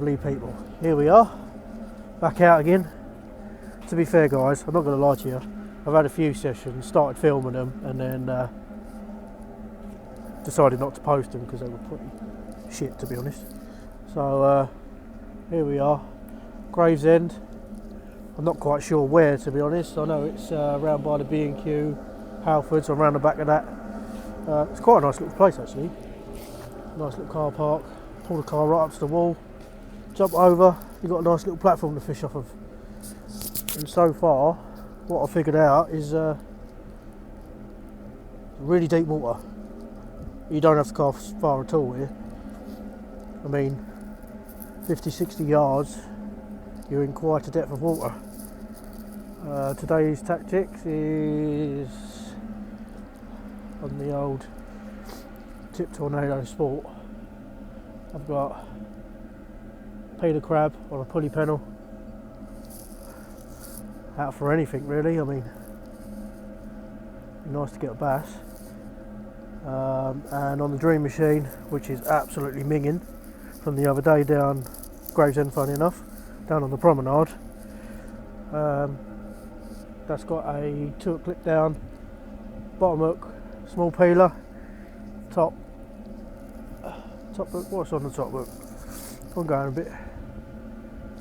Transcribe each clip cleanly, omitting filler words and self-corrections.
lovely people. Here we are, back out again. To be fair guys, I'm not going to lie to you, I've had a few sessions, started filming them and then decided not to post them because they were pretty shit, to be honest. So here we are, Gravesend. I'm not quite sure where, to be honest. I know it's around by the B&Q, Halfords, so around the back of that. It's quite a nice little place actually. Nice little car park. Pull the car right up to the wall, jump over, you've got a nice little platform to fish off of. And so far, what I figured out is really deep water. You don't have to cast far at all here. I mean, 50-60 yards, you're in quite a depth of water. Today's tactics is on the old Tip Tornado Sport. I've got Peter crab on a pulley pennel, out for anything really. I mean, nice to get a bass. And on the Dream Machine, which is absolutely minging, from the other day down Gravesend, funny enough, down on the promenade. That's got a 2-hook clip down, bottom hook, small peeler, top hook. What's on the top hook? I'm going a bit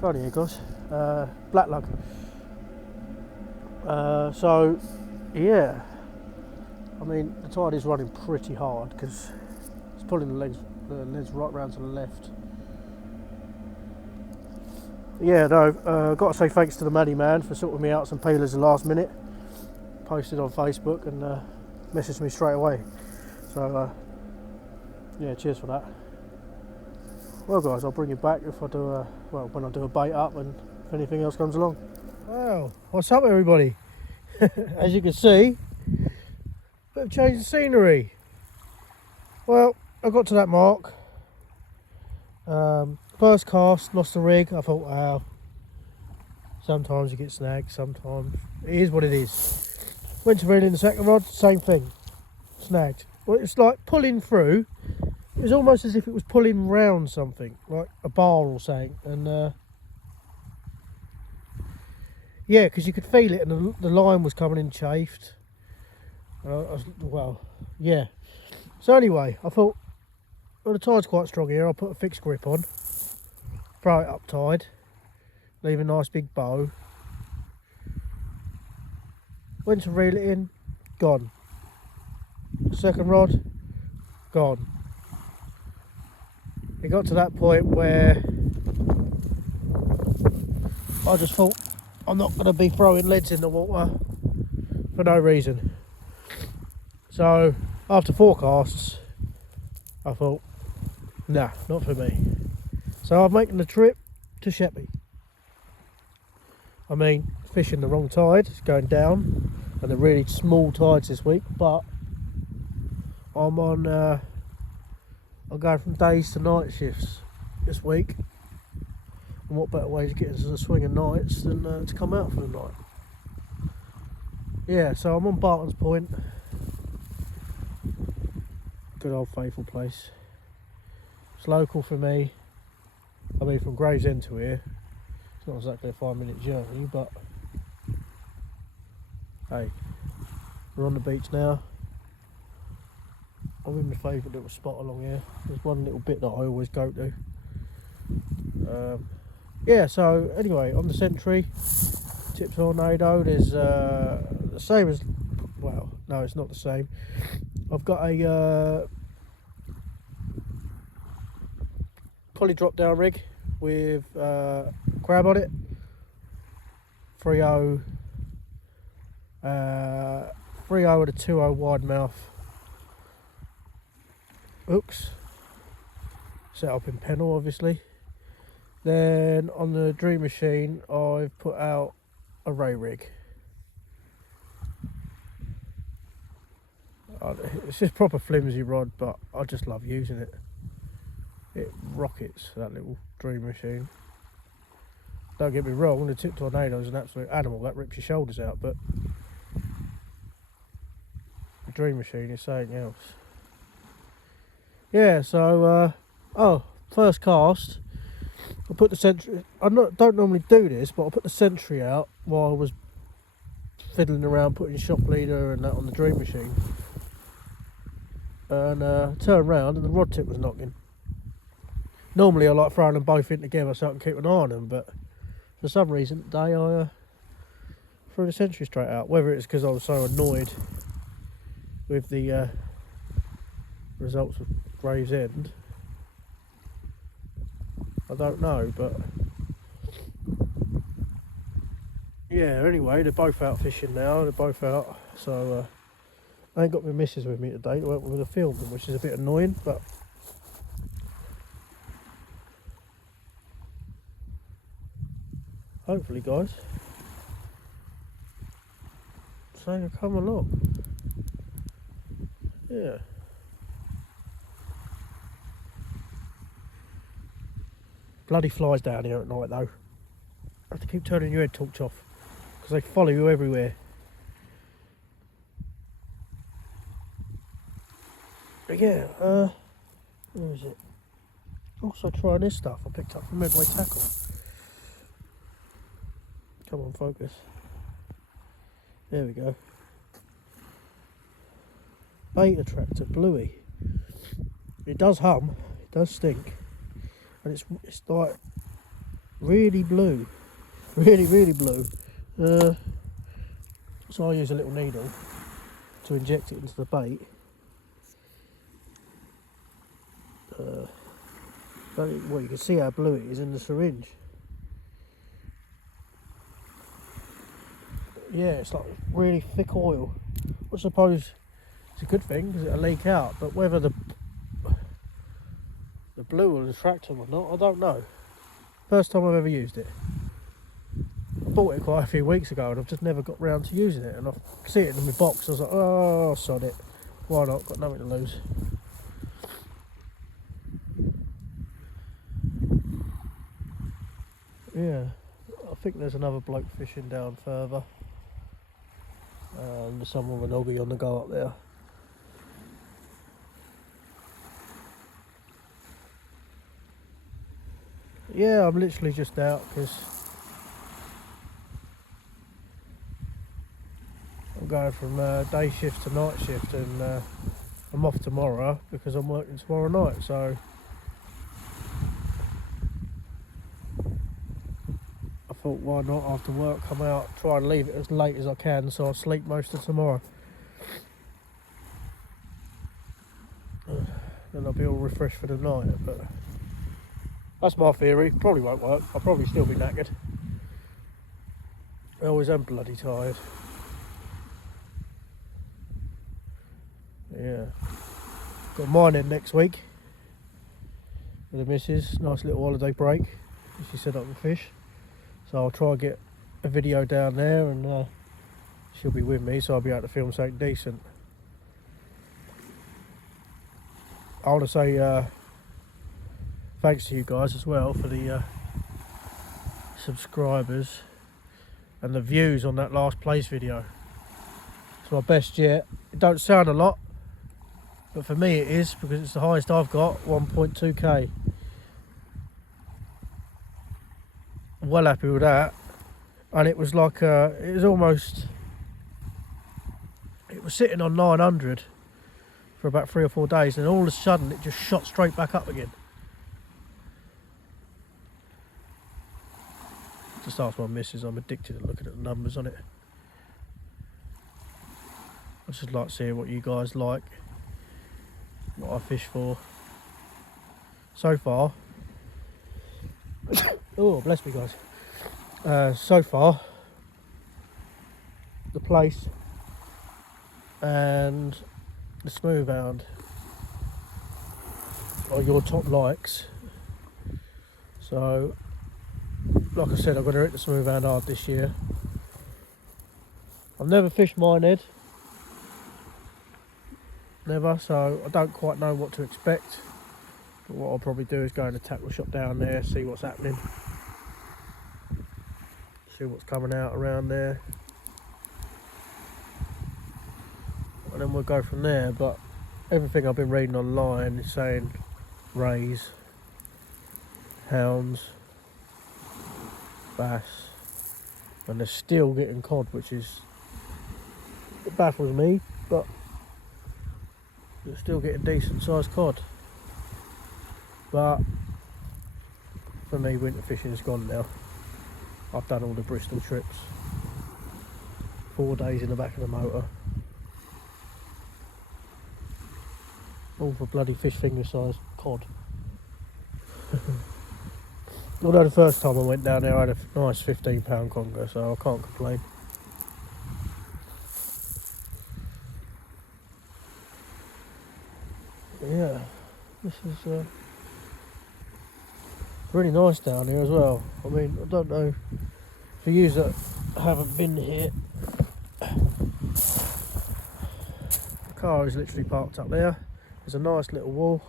funny here guys. Black lug. So yeah, I mean the tide is running pretty hard because it's pulling the legs right round to the left. Yeah, no, got to say thanks to the Maddie man for sorting me out some peelers the last minute. Posted on Facebook and messaged me straight away. So yeah, cheers for that. Well guys, I'll bring you back if I do when I do a bait up and if anything else comes along. Well, what's up everybody? As you can see, bit of change of scenery. Well, I got to that mark. First cast, lost the rig. I thought, wow, sometimes you get snagged, sometimes it is what it is. Went to reel in the second rod, same thing, snagged. Well, it's like pulling through. It was almost as if it was pulling round something, like a bar or something, and yeah, because you could feel it, and the line was coming in chafed. Well, yeah. So anyway, I thought, well, the tide's quite strong here. I'll put a fixed grip on, throw it up tide, leave a nice big bow. Went to reel it in, gone. Second rod, gone. It got to that point where I just thought I'm not going to be throwing leads in the water for no reason. So after 4 casts, I thought, nah, not for me. So I'm making the trip to Sheppey. I mean, fishing the wrong tide, it's going down, and they're really small tides this week, but I'm on I'm going from days to night shifts this week, and what better way to get into the swing of nights than to come out for the night. Yeah, so I'm on Barton's Point, good old faithful place. It's local for me. I mean, from Gravesend to here, it's not exactly a 5-minute journey, but hey, we're on the beach now. I'm in my favourite little spot along here. There's one little bit that I always go to. Yeah, so anyway, on the Sentry, Tip Tornado, there's the same as, well, no, it's not the same. I've got a pulley drop down rig with crab on it, 3.0 with a 2.0 wide mouth hooks, set up in pennel obviously. Then on the Dream Machine I've put out a ray rig. It's just proper flimsy rod, but I just love using it. It rockets, that little Dream Machine. Don't get me wrong, the Tip Tornado is an absolute animal, that rips your shoulders out, but the Dream Machine is something else. Yeah, so oh, first cast, I put the sentry. Don't normally do this, but I put the sentry out while I was fiddling around putting shop leader and that on the dream machine, and turned round and the rod tip was knocking. Normally I like throwing them both in together so I can keep an eye on them, but for some reason today I threw the sentry straight out. Whether it's because I was so annoyed with the results of Gravesend, I don't know, but yeah, anyway, they're both out fishing now, they're both out, so I ain't got my missus with me today, I went with a filming, which is a bit annoying, but hopefully, guys, so you come along. Yeah. Bloody flies down here at night though. I have to keep turning your head torch off because they follow you everywhere. But yeah, where is it? Also trying this stuff I picked up from Medway Tackle. Come on, focus. There we go. Bait attractor, bluey. It does hum, it does stink, and it's like really blue, really blue. So I use a little needle to inject it into the bait. Well, you can see how blue it is in the syringe. Yeah, it's like really thick oil. I suppose it's a good thing because it'll leak out, but whether the blue will attract them or not, I don't know. First time I've ever used it. I bought it quite a few weeks ago and I've just never got round to using it, and I see it in my box, I was like, oh, sod it, why not, got nothing to lose. Yeah, I think there's another bloke fishing down further. There's someone with an oggy on the go up there. Yeah, I'm literally just out because I'm going from day shift to night shift, and I'm off tomorrow because I'm working tomorrow night, so I thought why not after work come out, try and leave it as late as I can so I'll sleep most of tomorrow. Then I'll be all refreshed for the night, but that's my theory. Probably won't work. I'll probably still be knackered. I always am bloody tired. Yeah. Got mine in next week with the missus. Nice little holiday break. She said I can fish. So I'll try and get a video down there, and she'll be with me, so I'll be able to film something decent. I want to say thanks to you guys as well for the subscribers and the views on that last place video. It's my best yet. It don't sound a lot, but for me it is, because it's the highest I've got, 1.2k. I'm well happy with that. And it was like it was almost, it was sitting on 900 for about 3 or 4 days, and all of a sudden it just shot straight back up again. Just ask my missus, I'm addicted to looking at the numbers on it. I just like seeing what you guys like, what I fish for. So far, oh bless me guys, so far the place and the smooth hound are your top likes. So like I said, I'm going to hit the smooth hound hard this year. I've never fished Minehead, never, so I don't quite know what to expect, but what I'll probably do is go in the tackle shop down there, see what's happening, see what's coming out around there, and then we'll go from there. But everything I've been reading online is saying rays, hounds, bass, and they're still getting cod, which is, it baffles me, but they're still getting decent sized cod. But for me, winter fishing is gone now. I've done all the Bristol trips, 4 days in the back of the motor, all for bloody fish finger sized cod. Although the first time I went down there I had a nice 15-pound conger, so I can't complain. But yeah, this is really nice down here as well. I mean, I don't know, for you that haven't been here, the car is literally parked up there. There's a nice little wall,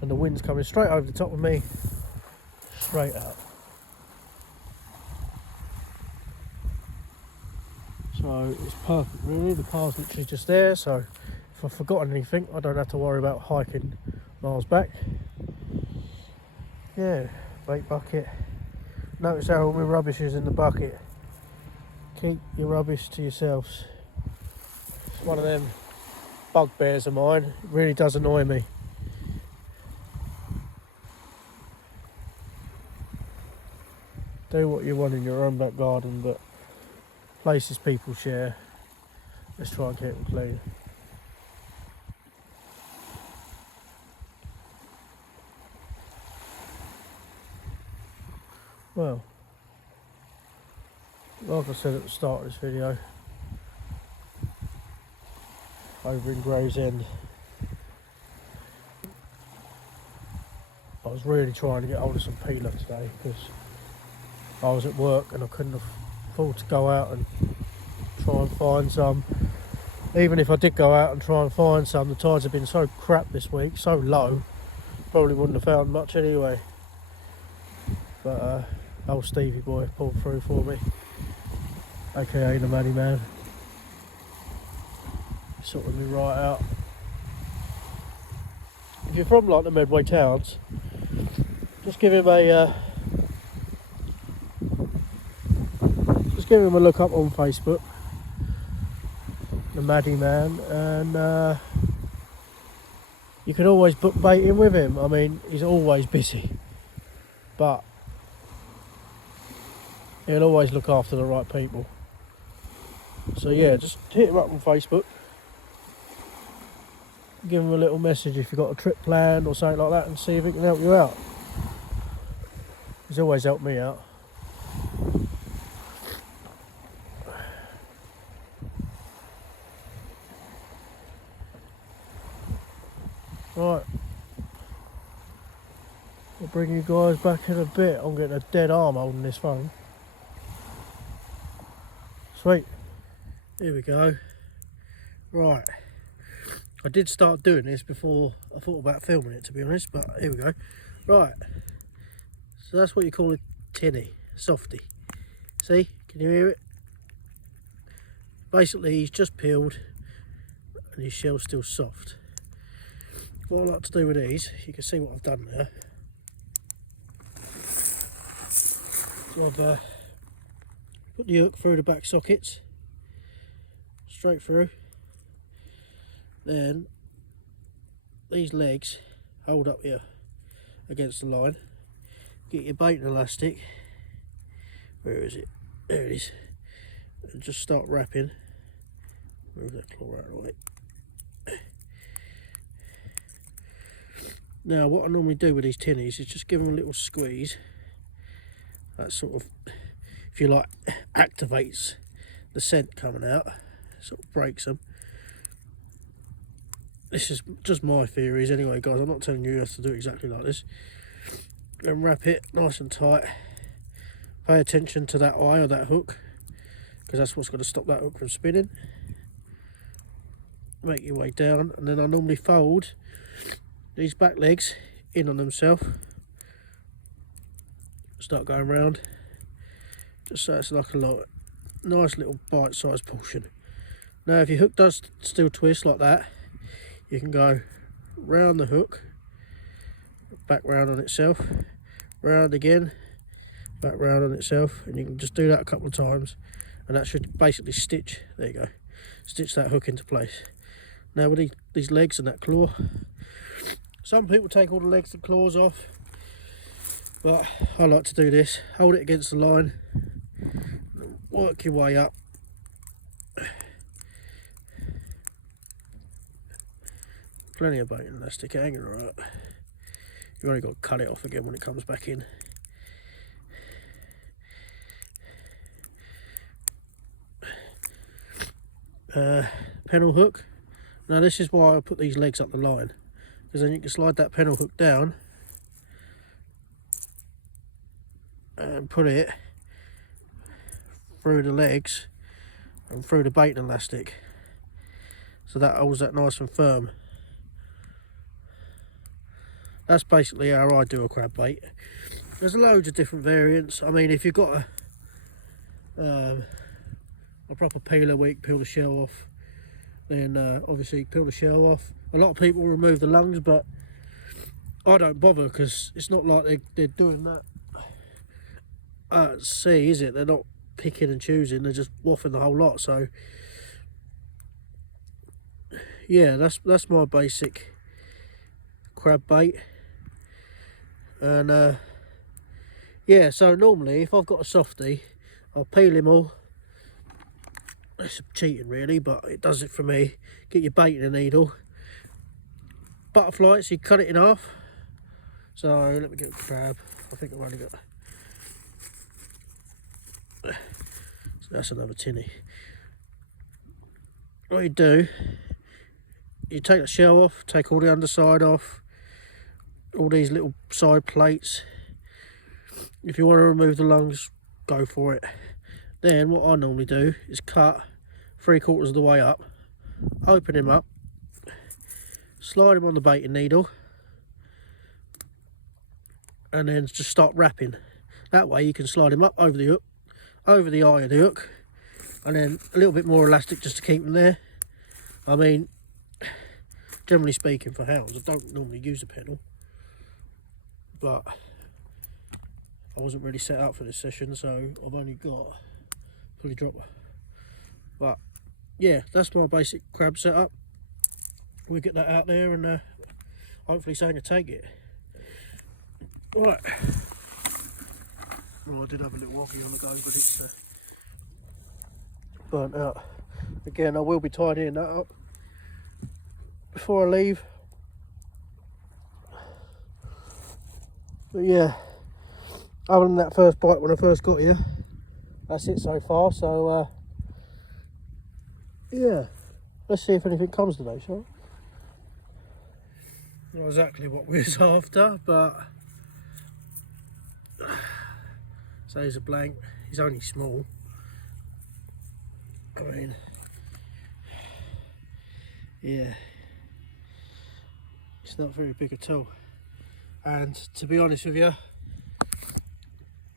and the wind's coming straight over the top of me, straight out. So it's perfect really, the car's literally just there, so if I've forgotten anything I don't have to worry about hiking miles back. Yeah, bait bucket. Notice how all my rubbish is in the bucket. Keep your rubbish to yourselves. It's one of them bugbears of mine, it really does annoy me. Do what you want in your own back garden, but places people share, let's try and keep them clean. Well, like I said at the start of this video, over in Gravesend, I was really trying to get hold of some peeler today because I was at work and I couldn't afford to go out and try and find some. Even if I did go out and try and find some, the tides have been so crap this week, so low, probably wouldn't have found much anyway. But old Stevie boy pulled through for me, aka the Maddy Man. Sorted me right out. If you're from like the Medway towns, just give him a look up on Facebook, the Maddy Man, and you can always book baiting with him. I mean, he's always busy, but he'll always look after the right people. So yeah, just hit him up on Facebook, give him a little message if you've got a trip planned or something like that, and see if he can help you out. He's always helped me out. Right, I'll bring you guys back in a bit. I'm getting a dead arm holding this phone. Sweet, here we go. Right, I did start doing this before I thought about filming it, to be honest, but here we go. Right, so that's what you call a tinny, softy. See, can you hear it? Basically he's just peeled and his shell's still soft. What I like to do with these, you can see what I've done there. So I've put the hook through the back sockets, straight through. Then these legs hold up here against the line. Get your baiting elastic. Where is it? There it is. And just start wrapping. Move that claw out of the way. Now what I normally do with these tinnies is just give them a little squeeze. That sort of, if you like, activates the scent coming out, sort of breaks them. This is just my theories anyway, guys. I'm not telling you have to do exactly like this. And wrap it nice and tight. Pay attention to that eye or that hook, because that's what's going to stop that hook from spinning. Make your way down, and then I normally fold these back legs in on themselves. Start going round, just so it's like a nice little bite-sized portion. Now if your hook does still twist like that, you can go round the hook, back round on itself, round again, back round on itself, and you can just do that a couple of times, and that should basically stitch, there you go, stitch that hook into place. Now with these legs and that claw, some people take all the legs and claws off, but I like to do this. Hold it against the line, work your way up. Plenty of bait and elastic hanging alright. You've only got to cut it off again when it comes back in. Pennel hook. Now this is why I put these legs up the line, because then you can slide that pennel hook down and put it through the legs and through the bait and elastic, so that holds that nice and firm. That's basically how I do a crab bait. There's loads of different variants. I mean, if you've got a proper peeler where you can peel the shell off, then obviously peel the shell off. A lot of people remove the lungs, but I don't bother, because it's not like they're doing that at sea, is it? They're not picking and choosing, they're just waffing the whole lot. So yeah, that's my basic crab bait. And yeah, so normally if I've got a softie, I'll peel him all. It's cheating really, but it does it for me. Get your bait and a needle, butterfly, so you cut it in half. So let me get a crab. I think I've only got, so that's another tinny. What you do, you take the shell off, take all the underside off, all these little side plates. If you want to remove the lungs, go for it. Then what I normally do is cut 3/4 of the way up, open him up, slide him on the baiting needle, and then just start wrapping. That way you can slide him up over the hook, over the eye of the hook, and then a little bit more elastic just to keep him there. I mean, generally speaking, for hounds, I don't normally use a pennel, but I wasn't really set up for this session, so I've only got pulley dropper. But yeah, that's my basic crab setup. We'll get that out there and hopefully something to take it. Right. Well, I did have a little woggy on the go, but it's burnt out. Again, I will be tidying that up before I leave. But yeah, other than that first bite when I first got here, that's it so far. So yeah, let's see if anything comes today, shall we? Not exactly what we was after, but so he's a blank. He's only small. I mean, yeah, it's not very big at all. And to be honest with you,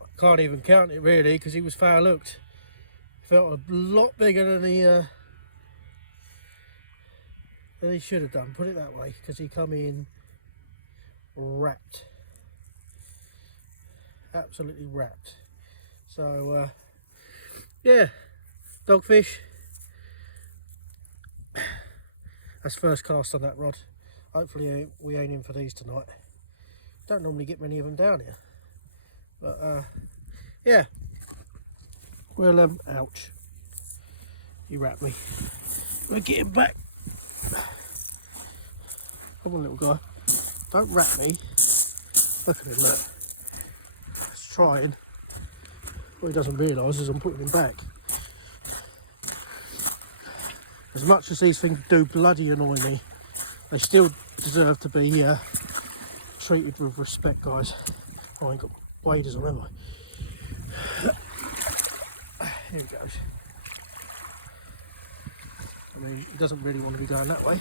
I can't even count it really, because he was foul hooked. Felt a lot bigger than he should have done, put it that way, because he come in wrapped, absolutely wrapped. So yeah, dogfish. That's first cast on that rod. Hopefully we ain't in for these tonight. Don't normally get many of them down here, but yeah, well, ouch, you wrapped me. We'll get him back. Come on, little guy, don't wrap me. Look at him, look, he's trying. What he doesn't realise is I'm putting him back. As much as these things do bloody annoy me, they still deserve to be treated with respect, guys. Oh, I ain't got waders on, have I? Here he goes. I mean, he doesn't really want to be going that way.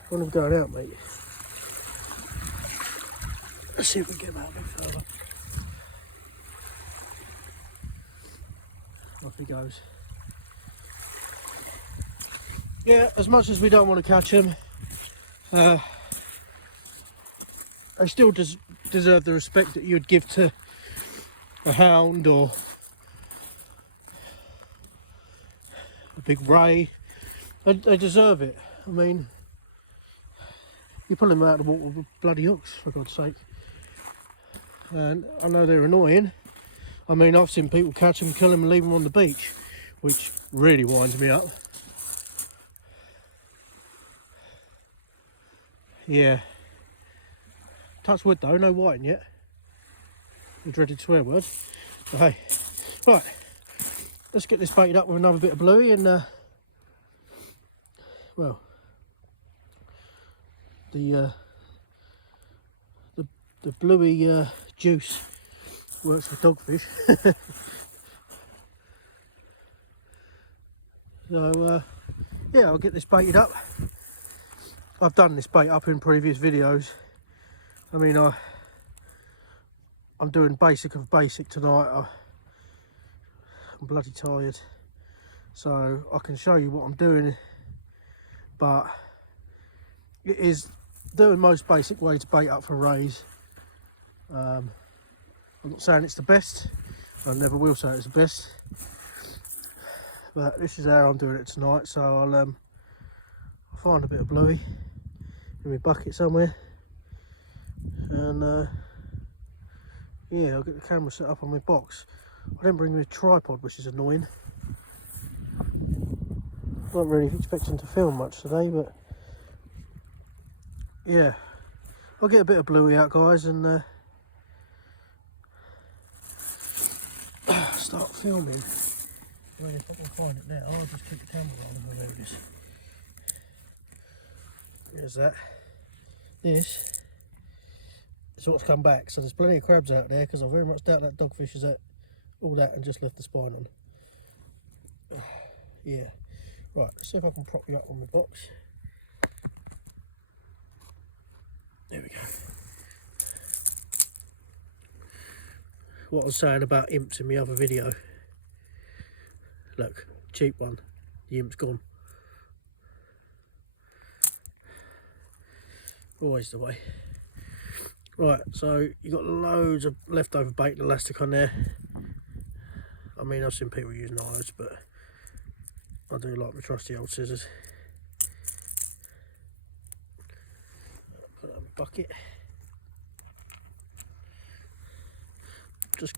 I want him going out, mate. Let's see if we can get him out a bit further. Off he goes. Yeah, as much as we don't want to catch him, they still deserve the respect that you'd give to a hound or a big ray. They deserve it. I mean, you're pulling them out of the water with bloody hooks, for God's sake. And I know they're annoying. I mean, I've seen people catch them, kill them and leave them on the beach, which really winds me up. Yeah. Touch wood though, no whiting yet. The dreaded swear word. But hey, right, let's get this baited up with another bit of bluey and well, the bluey juice works for dogfish. So yeah, I'll get this baited up. I've done this bait up in previous videos. I mean, I'm doing basic of basic tonight. I'm bloody tired, so I can show you what I'm doing, but it is doing most basic way to bait up for rays. I'm not saying it's the best, I never will say it's the best, but this is how I'm doing it tonight. So I'll find a bit of bluey in my bucket somewhere, and yeah, I'll get the camera set up on my box. I didn't bring my tripod, which is annoying. Not really expecting to film much today, but yeah, I'll get a bit of bluey out, guys, and start filming. Well, if I can find it now, I'll just keep the camera on. There it is. There's that. This is what's come back. So there's plenty of crabs out there, because I very much doubt that dogfish is at all that and just left the spine on. Yeah. Right, let's see if I can prop you up on the box. There we go. What I was saying about imps in my other video. Look, cheap one. The imp's gone. Always the way. Right, so you got loads of leftover bait and elastic on there. I mean, I've seen people use knives, but I do like my trusty old scissors. Put that in my bucket. Just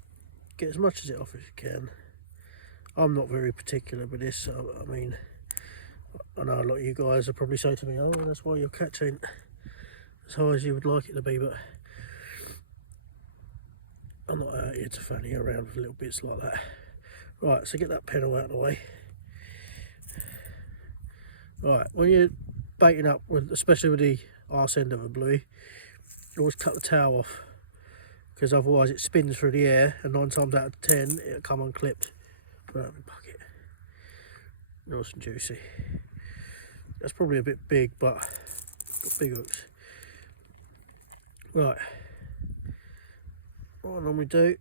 get as much as it off as you can. I'm not very particular with this. I mean, I know a lot of you guys will probably say to me, oh, that's why your catch ain't as high as you would like it to be, but I'm not out here to fanny around with little bits like that. Right, so get that pennel out of the way. Right, when you're baiting up, with, especially with the arse end of a bluey, you always cut the tail off, because otherwise it spins through the air, and 9 times out of 10 it'll come unclipped. Put that in my bucket. Nice and juicy. That's probably a bit big, but got big hooks. Right, what I normally do,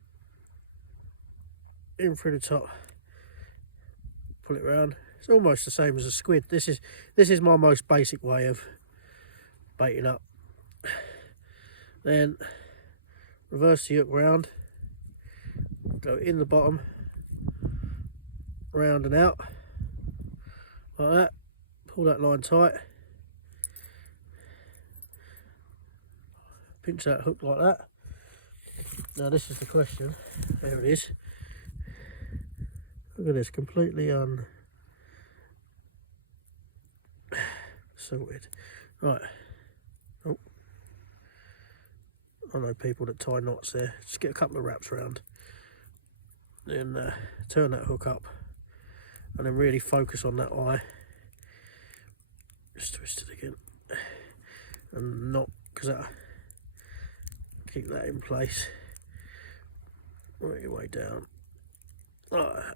in through the top, pull it round. It's almost the same as a squid. This is my most basic way of baiting up. Then reverse the hook round, go in the bottom, round and out, like that. Pull that line tight, pinch that hook like that. Now this is the question. There it is. Look at this, completely sorted. Right. Oh, I know people that tie knots there. Just get a couple of wraps around, then turn that hook up, and then really focus on that eye. Just twist it again, and not, because that, keep that in place. Work your way down like that.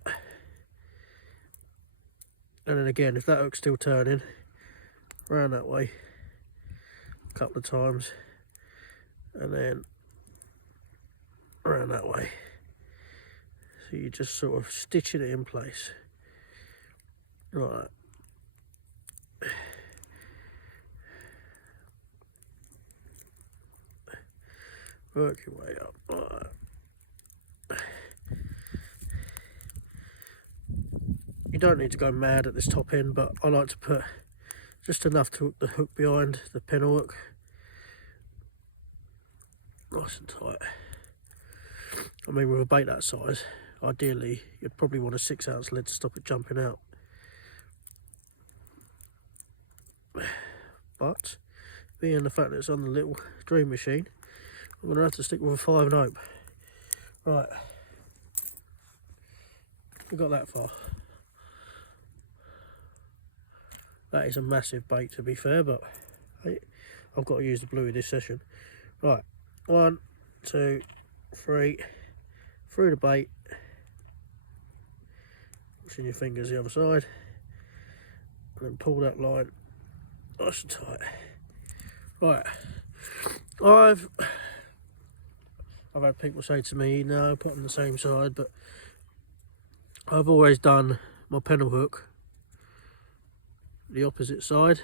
And then again, if that hook's still turning, round that way a couple of times, and then around that way. So you're just sort of stitching it in place like that. Work your way up. Right. You don't need to go mad at this top end, but I like to put just enough to hook the hook behind the pintle hook. Nice and tight. I mean, with a bait that size, ideally you'd probably want a 6-ounce lead to stop it jumping out. But being the fact that it's on the little dream machine, I'm going to have to stick with a 5 nope. Right, we got that far. That is a massive bait, to be fair, but hey, I've got to use the bluey this session. Right, 1, 2, 3, through the bait, pushing your fingers the other side, and then pull that line nice and tight. Right, I've had people say to me, no, put on the same side, but I've always done my pintle hook the opposite side.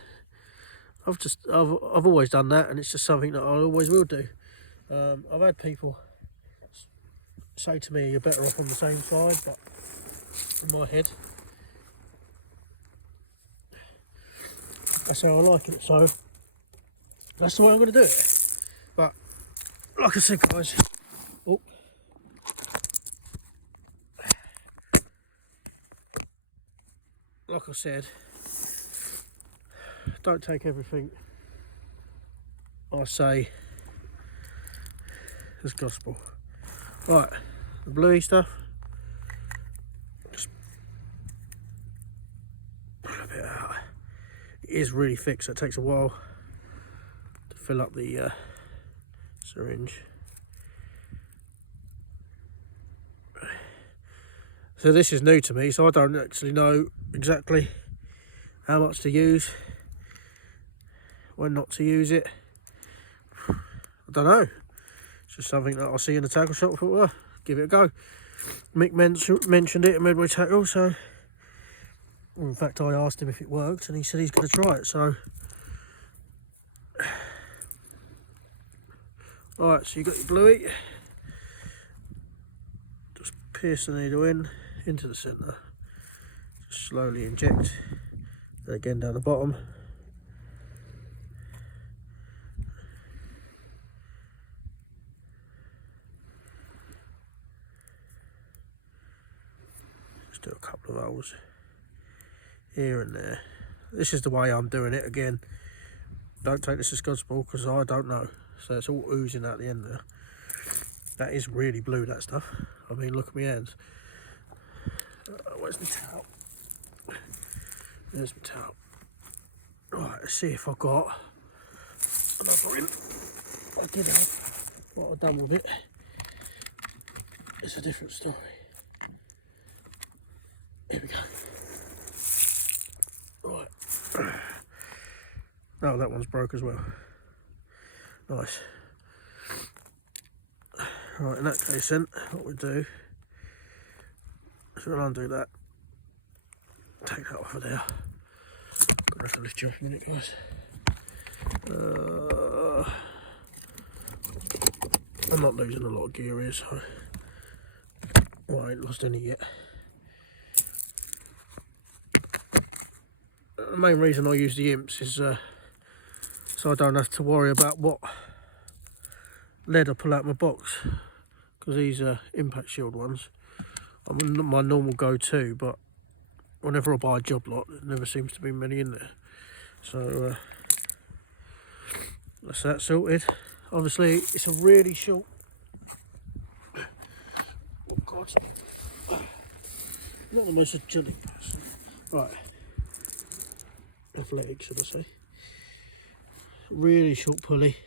I've always done that, and it's just something that I always will do. I've had people say to me, you're better off on the same side, but in my head, that's how I like it, so that's the way I'm going to do it. But like I said, guys, oh, like I said, don't take everything I say as gospel. Right, the bluey stuff, just pull a bit out. It is really thick, so it takes a while to fill up the syringe. So this is new to me, so I don't actually know exactly how much to use, when not to use it. I don't know. It's just something that I see in the tackle shop. I thought, well, give it a go. Mick mentioned it at Midway Tackle, so in fact I asked him if it worked, and he said he's going to try it. So, alright, so you got your bluey. Just pierce the needle into the centre. Just slowly inject, and again down the bottom. Just do a couple of holes here and there. This is the way I'm doing it. Again, don't take this as gospel, because I don't know. So it's all oozing out the end there. That is really blue, that stuff. I mean, look at my hands. Where's my towel? There's my towel. Right, let's see if I got another in. I did have. What I've done with it is a different story. Here we go. Right. Oh, that one's broke as well. Nice. Right, in that case then, what we do is we'll undo that. Take that off of there. Gonna have to lift you off a minute, guys. I'm not losing a lot of gear here, so well, I ain't lost any yet. The main reason I use the imps is so I don't have to worry about what lead I pull out of my box, because these are impact shield ones. I'm my normal go-to, but whenever I buy a job lot, there never seems to be many in there. So that's that sorted. Obviously, it's a really short. Oh God, not the most agile person. Right, athletic, should I say? Really short pulley.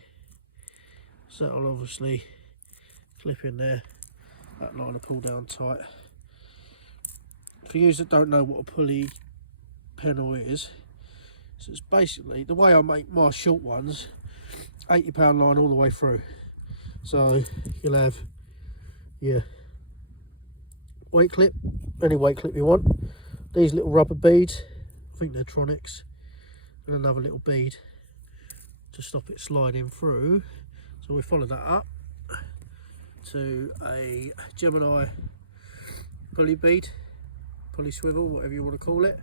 So that'll obviously clip in there. That line will pull down tight. For you that don't know what a pulley panel is, so it's basically the way I make my short ones, 80-pound line all the way through. So you'll have your weight clip, any weight clip you want, these little rubber beads, I think they're Tronics, and another little bead to stop it sliding through. So we follow that up, to a Gemini pulley bead, pulley swivel, whatever you want to call it,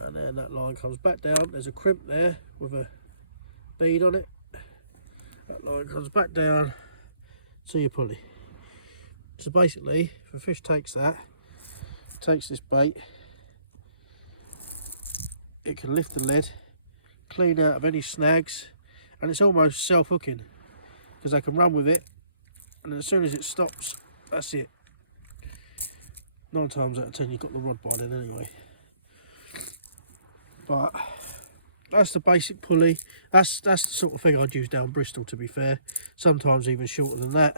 and then that line comes back down. There's a crimp there with a bead on it. That line comes back down to your pulley. So basically, if a fish takes this bait, it can lift the lead, clean out of any snags, and it's almost self-hooking because they can run with it, and as soon as it stops, that's it. 9 times out of 10 you've got the rod by then anyway. But that's the basic pulley. That's the sort of thing I'd use down Bristol, to be fair. Sometimes even shorter than that.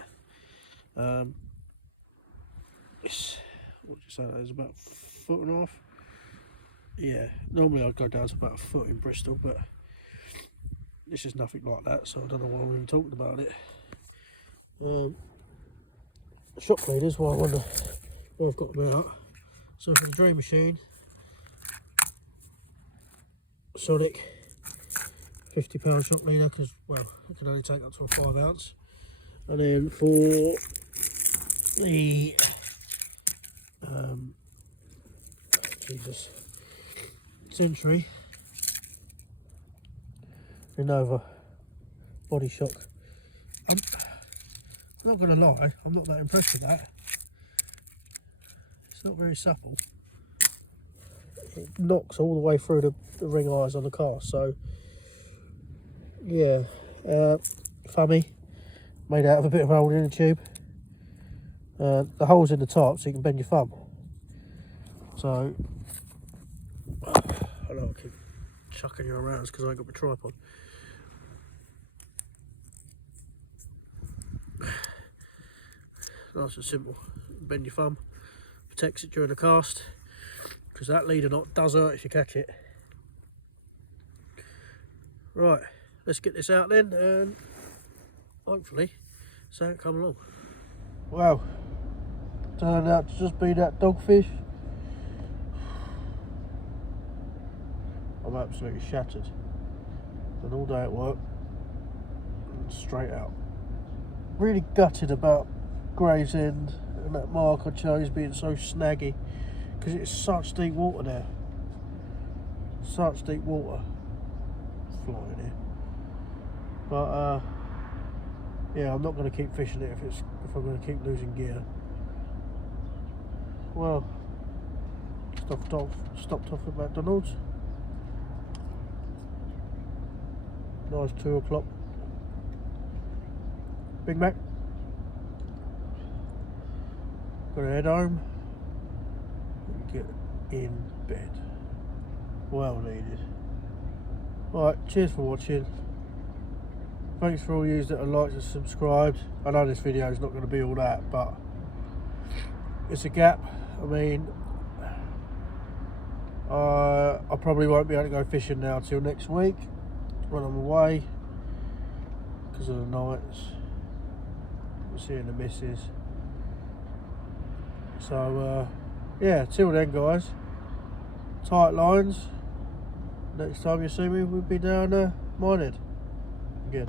It's, what would you say that is, about 1.5 feet? Yeah, normally I'd go down to about 1 foot in Bristol, but this is nothing like that, so I don't know why I'm even talking about it. Shop cleaners, why I wonder why I've got them out. So for the Dream Machine, Sonic, £50 shot cleaner, because, well, it can only take up to a 5 ounce. And then for the Century Renova Body Shock, I'm not going to lie, I'm not that impressed with that. It's not very supple. It knocks all the way through the ring eyes on the cast, so yeah, thummy, made out of a bit of old inner tube. The hole's in the top so you can bend your thumb. So I know I keep chucking you around because I ain't got my tripod. Nice and simple. Bend your thumb, protects it during the cast, because that leader knot does hurt if you catch it. Right, let's get this out then, and hopefully something come along. Wow, turned out to just be that dogfish. I'm absolutely shattered. Done all day at work and straight out. Really gutted about Gravesend and that mark I chose being so snaggy, because it's such deep water there. Such deep water. Flying here. But yeah, I'm not going to keep fishing it if I'm going to keep losing gear. Well, stopped off at McDonald's. Nice 2 o'clock Big Mac. Got to head home and get in bed. Well needed. Alright, cheers for watching. Thanks for all you that are liked and subscribed. I know this video is not going to be all that, but it's a gap. I mean, I probably won't be able to go fishing now till next week when I'm away because of the nights. I'm seeing the missus. So yeah, till then guys, tight lines. Next time you see me, we'll be down Minehead again.